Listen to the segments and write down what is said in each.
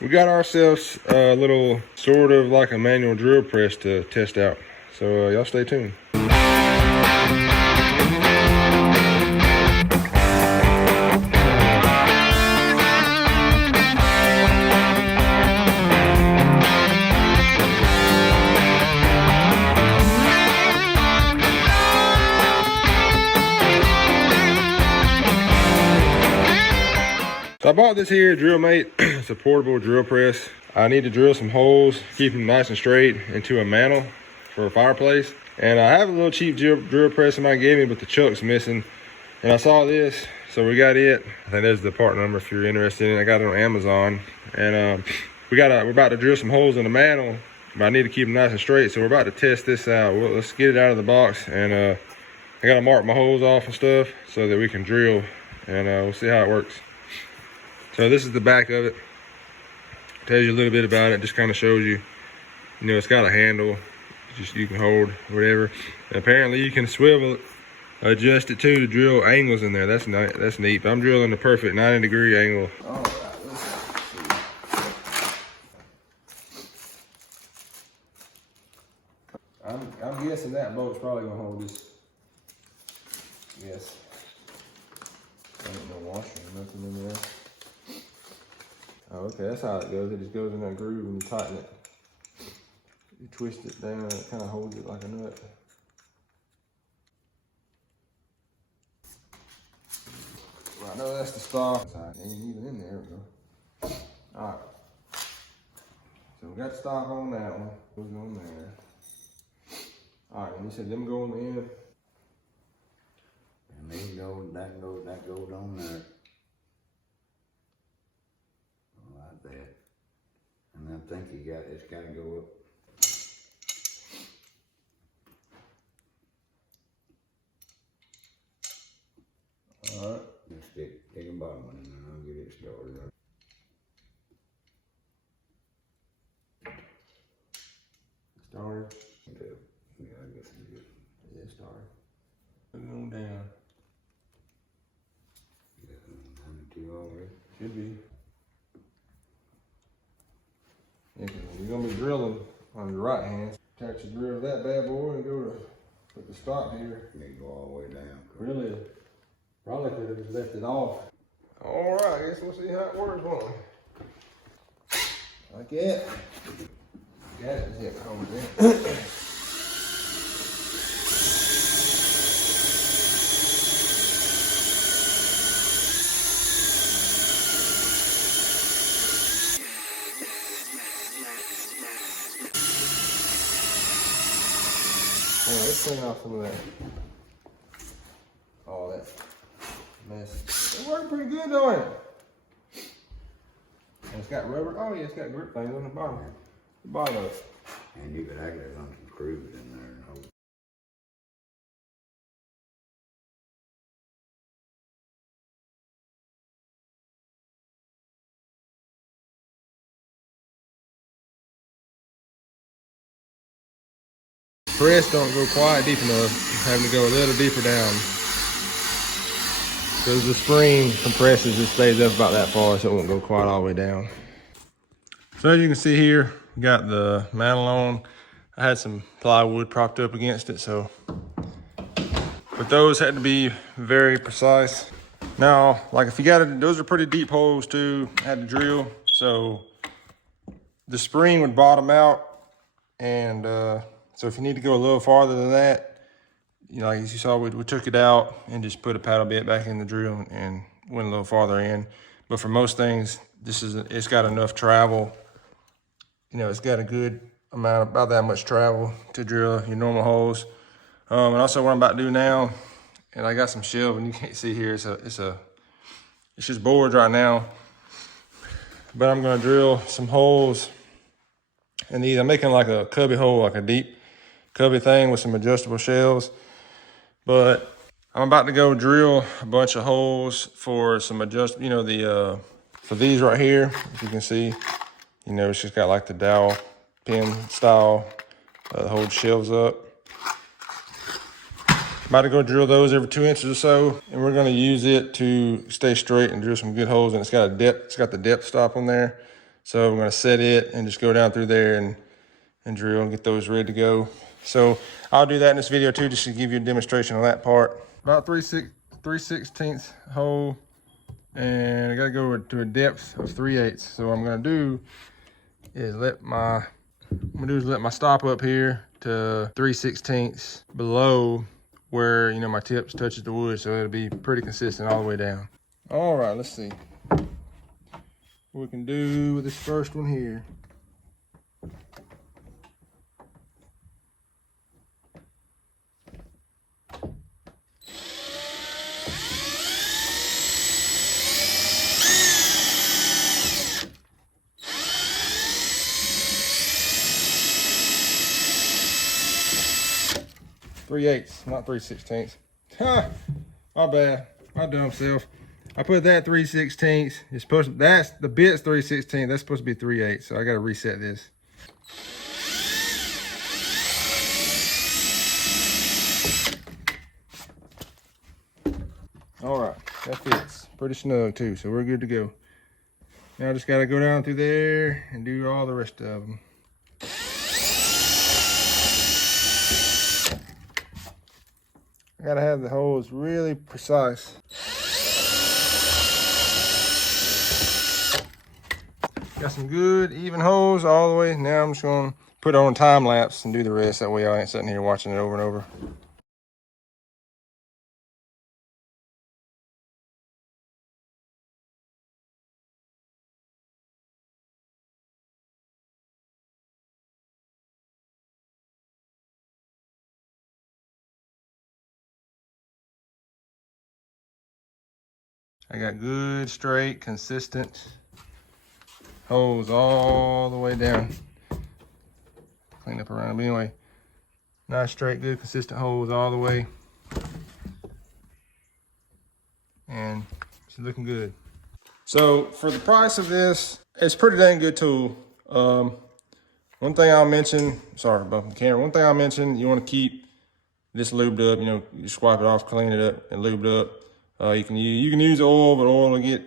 We got ourselves a little sort of like a manual drill press to test out. So y'all stay tuned. So I bought this here Drill-Mate. It's a portable drill press. I need to drill some holes, keep them nice and straight into a mantle for a fireplace. And I have a little cheap drill press somebody gave me, but the chuck's missing. And I saw this, so we got it. I think there's the part number if you're interested in it. I got it on Amazon. And we're about to drill some holes in the mantle, but I need to keep them nice and straight. So we're about to test this out. Let's get it out of the box. And I gotta mark my holes off and stuff so that we can drill, and we'll see how it works. So this is the back of it. Tells you a little bit about it. Just kind of shows you, it's got a handle. Just you can hold whatever. And apparently you can swivel it, adjust it too to drill angles in there. That's neat. But I'm drilling the perfect 90-degree angle. All right, let's see. I'm guessing that bolt's probably gonna hold this. Yes. Ain't no washer or nothing in there. Oh, okay, that's how it goes. It just goes in that groove and you tighten it. You twist it down and it kind of holds it like a nut. Well, I know that's the stock. It ain't even in there. We go. All right. So we got the stock on that one. Goes on there. All right, and you said them go on the end. And these go, that goes on there. Like that. And I think it's got to go up. All right. Let's stick a bottom one in there and I'll get it started. Started. Yeah, I guess it is. Yeah, started. Put it on down. Yeah, 92 already. Should be. Yeah, cause you're gonna be drilling on your right hand. Attach your drill to that bad boy and go to put the stock here. They go all the way down. Really, probably could have just left it off. All right, I guess we'll see how it works, won't we? Like that. Got it, zip over there. Let's clean off some of that. All that mess. It worked pretty good, don't it? And it's got rubber. Oh yeah, it's got grip things on the bottom. The bottom of it. And you could actually run some screws in there and hold. Press don't go quite deep enough. Having to go a little deeper down. Because the spring compresses, it stays up about that far, so it won't go quite all the way down. So as you can see here, we got the mantle on. I had some plywood propped up against it, so. But those had to be very precise. Now, like if you got it, those are pretty deep holes too. I had to drill, so the spring would bottom out, and so if you need to go a little farther than that, like as you saw, we took it out and just put a paddle bit back in the drill and went a little farther in. But for most things, it's got enough travel. It's got a good amount, about that much travel to drill your normal holes. And also what I'm about to do now, and I got some shelving, you can't see here, it's just boards right now. But I'm gonna drill some holes in these. I'm making like a cubby hole, like a deep cubby thing with some adjustable shelves. But I'm about to go drill a bunch of holes for some for these right here, if you can see, it's just got like the dowel pin style, hold shelves up. About to go drill those every 2 inches or so, and we're gonna use it to stay straight and drill some good holes. And it's got the depth stop on there, So I'm gonna set it and just go down through there and drill and get those ready to go. So I'll do that in this video too, just to give you a demonstration on that part. About 3/16 hole, and I gotta go to a depth of 3/8. So what I'm gonna do is let my stop up here to 3/16 below where, you know, my tips touches the wood, so it'll be pretty consistent all the way down. All right, let's see what we can do with this first one here. Three-eighths, not 3/16. Ha! My bad. My dumb self. I put that 3/16. It's supposed to, that's the bit's 3/16. That's supposed to be 3/8. So I gotta reset this. All right, that fits pretty snug too, so we're good to go. Now I just gotta go down through there and do all the rest of them. I gotta have the holes really precise. Got some good even holes all the way. Now I'm just gonna put it on time lapse and do the rest. That way I ain't sitting here watching it over and over. I got good, straight, consistent holes all the way down. Clean up around them. But anyway, nice, straight, good, consistent holes all the way. And it's looking good. So for the price of this, it's a pretty dang good tool. One thing I'll mention, sorry about the camera. One thing I'll mention, you want to keep this lubed up. You know, you swipe it off, clean it up, and lube it up. You can use oil, but oil will get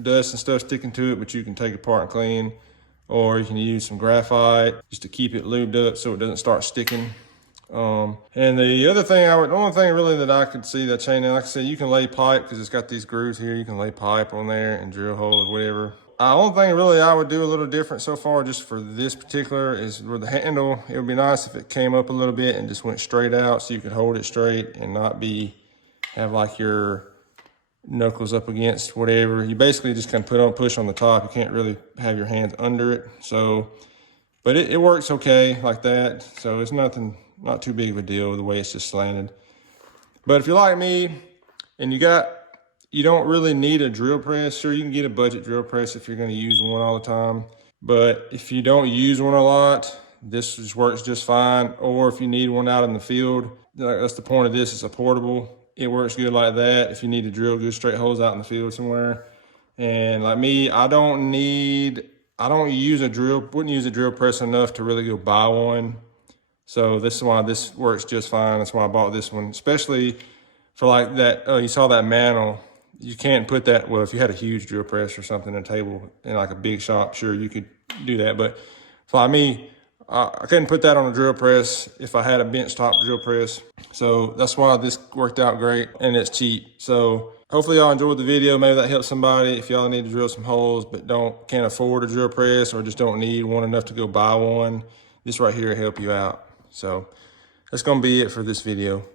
dust and stuff sticking to it, but you can take it apart and clean. Or you can use some graphite just to keep it lubed up so it doesn't start sticking. And the other thing, the only thing really that I could see that chain, like I said, you can lay pipe because it's got these grooves here. You can lay pipe on there and drill holes, whatever. The only thing really I would do a little different so far just for this particular is where the handle, it would be nice if it came up a little bit and just went straight out so you could hold it straight and not have like your knuckles up against whatever. You basically just kind of push on the top. You can't really have your hands under it. So, but it works okay like that. So it's not too big of a deal the way it's just slanted. But if you're like me and you don't really need a drill press, sure, you can get a budget drill press if you're going to use one all the time. But if you don't use one a lot, this just works just fine. Or if you need one out in the field, that's the point of this, it's a portable. It works good like that if you need to drill good straight holes out in the field somewhere. And like me, wouldn't use a drill press enough to really go buy one. So this is why this works just fine. That's why I bought this one, especially for like that. You saw that mantle. You can't put that, well, if you had a huge drill press or something, a table in like a big shop, sure, you could do that. But for like me, I couldn't put that on a drill press if I had a bench top drill press. So that's why this worked out great and it's cheap. So hopefully y'all enjoyed the video. Maybe that helps somebody if y'all need to drill some holes but can't afford a drill press or just don't need one enough to go buy one. This right here will help you out. So that's gonna be it for this video.